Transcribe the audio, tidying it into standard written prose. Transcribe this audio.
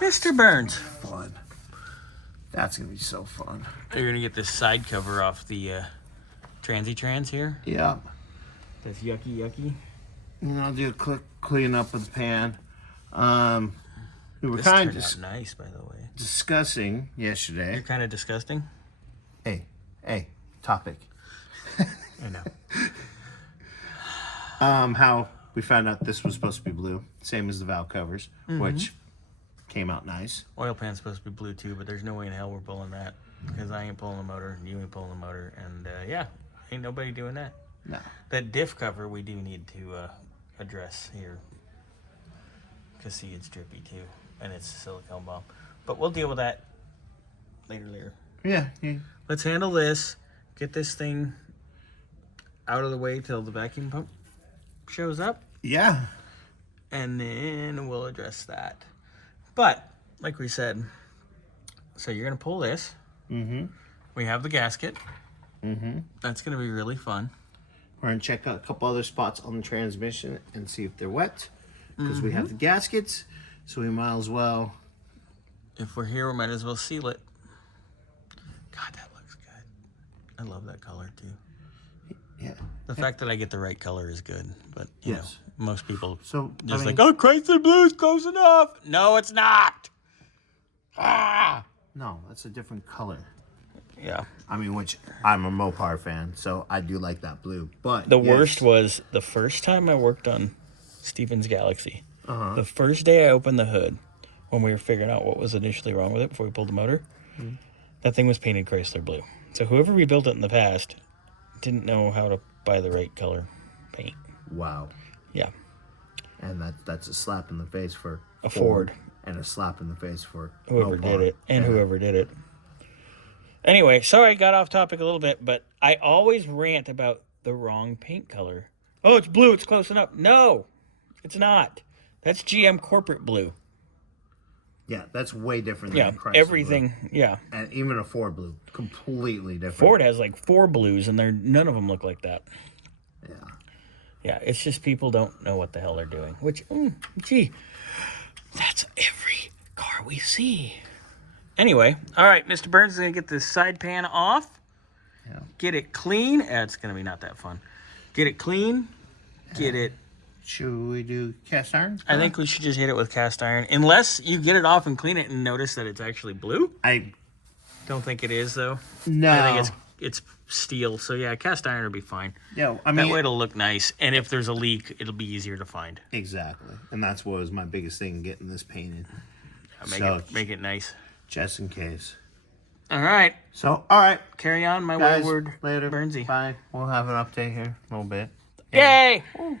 Mr. Burns. Fun. That's going to be so fun. You're going to get this side cover off the Transy-Trans here. Yeah. That's yucky. And I'll do a quick clean up of the pan. We were This kind turned of out nice, by the way. discussing yesterday. You're kind of disgusting. Hey, topic. I know. How we found out this was supposed to be blue, same as the valve covers, which came out nice. Oil pan's supposed to be blue too, but there's no way in hell we're pulling that because I ain't pulling the motor, you ain't pulling the motor, and ain't nobody doing that. No. That diff cover we do need to address here because see, it's drippy too, and it's a silicone bomb. But we'll deal with that later. Yeah. Let's handle this. Get this thing out of the way till the vacuum pump shows up. Yeah. And then we'll address that. But, like we said, so you're going to pull this. Mm-hmm. We have the gasket. Mm-hmm. That's going to be really fun. We're going to check out a couple other spots on the transmission and see if they're wet. Because we have the gaskets, so we might as well. If we're here, we might as well seal it. God, that looks good. I love that color, too. Yeah. The fact that I get the right color is good. But, you know, most people like, oh, Chrysler Blue is close enough. No, it's not. No, that's a different color. Yeah. I mean, which I'm a Mopar fan, so I do like that blue. But the worst was the first time I worked on Stevens Galaxy. The first day I opened the hood, when we were figuring out what was initially wrong with it before we pulled the motor, that thing was painted Chrysler Blue. So whoever rebuilt it in the past didn't know how to buy the right color paint. Wow. Yeah. And that's a slap in the face for a Ford. And a slap in the face for whoever Mopar. did it and whoever did it. Anyway, sorry I got off topic a little bit, but I always rant about the wrong paint color. Oh, it's blue, it's close enough. No, it's not. That's GM corporate blue. Yeah, that's way different than Chrysler everything, blue. yeah. And even a Ford blue, completely different. Ford has like 4 blues, and none of them look like that. Yeah. Yeah, it's just people don't know what the hell they're doing. Which, that's every car we see. Anyway, all right, Mr. Burns is going to get this side pan off. Yeah. Get it clean. It's going to be not that fun. Get it clean. Get it. Should we do cast iron? I think we should just hit it with cast iron. Unless you get it off and clean it and notice that it's actually blue. I don't think it is, though. No. I think it's steel. So, yeah, cast iron will be fine. Yeah, I mean, that way it'll look nice. And if there's a leak, it'll be easier to find. Exactly. And that's what was my biggest thing, getting this painted. Yeah, make it nice. Just in case. All right. So, all right. Carry on, my guys, wayward later. Burnsy. Bye. We'll have an update here in a little bit. Yay! Yay.